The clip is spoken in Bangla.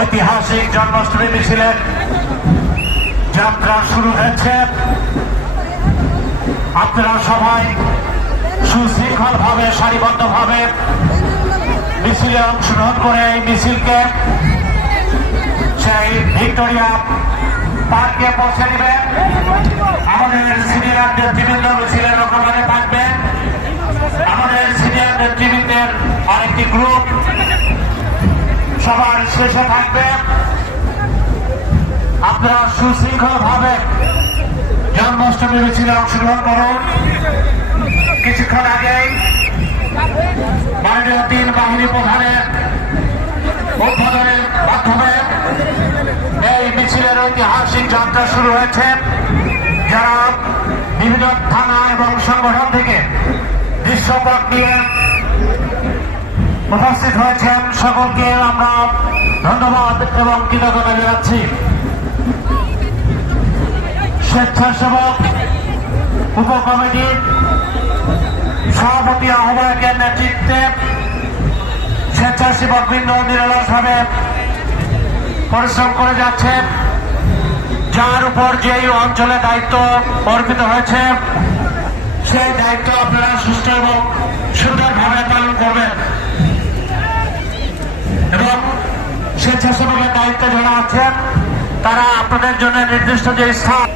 ঐতিহাসিক জন্মাষ্টমী মিছিলের যাত্রা শুরু হয়েছে। আপনারা সবাই সুশৃঙ্খল ভাবে সারিবদ্ধভাবে মিছিলে অংশগ্রহণ করে এই মিছিলকে সেই ভিক্টোরিয়া পার্কে পৌঁছে দিবেন। আমাদের সিনিয়র নেতৃবৃন্দ মিছিলের অগ্রভাগে থাকবেন। আমাদের সিনিয়র নেতৃবৃন্দের আরেকটি গ্রুপ সবার শেষে থাকবে। আপনারা সুশৃঙ্খল ভাবে জন্মাষ্টমী মিছিলে অংশগ্রহণ করুন। কিছুক্ষণ আগেই মাননীয় তিন বাহিনী প্রধানের উদ্বোধনের মাধ্যমে এই মিছিলের ঐতিহাসিক যাত্রা শুরু হয়েছে। যারা বিভিন্ন থানা এবং সংগঠন থেকে দৃশ্যপট নিয়ে উপস্থিত হয়েছেন সকলকে আমরা ধন্যবাদ এবং কৃতজ্ঞতা জানাচ্ছি। স্বেচ্ছাসেবক উপকমিটির সভাপতি আহ্বায়কের নেতৃত্বে স্বেচ্ছাসেবক বৃন্দ নিরলসভাবে পরিশ্রম করে যাচ্ছেন। যার উপর যেই অঞ্চলে দায়িত্ব অর্পিত হয়েছে সেই দায়িত্ব আপনারা সুষ্ঠু এবং সুন্দরভাবে পালন করবেন এবং স্বেচ্ছাসেবকের দায়িত্ব যারা আছেন তারা আপনাদের জন্য নির্দিষ্ট যে স্থান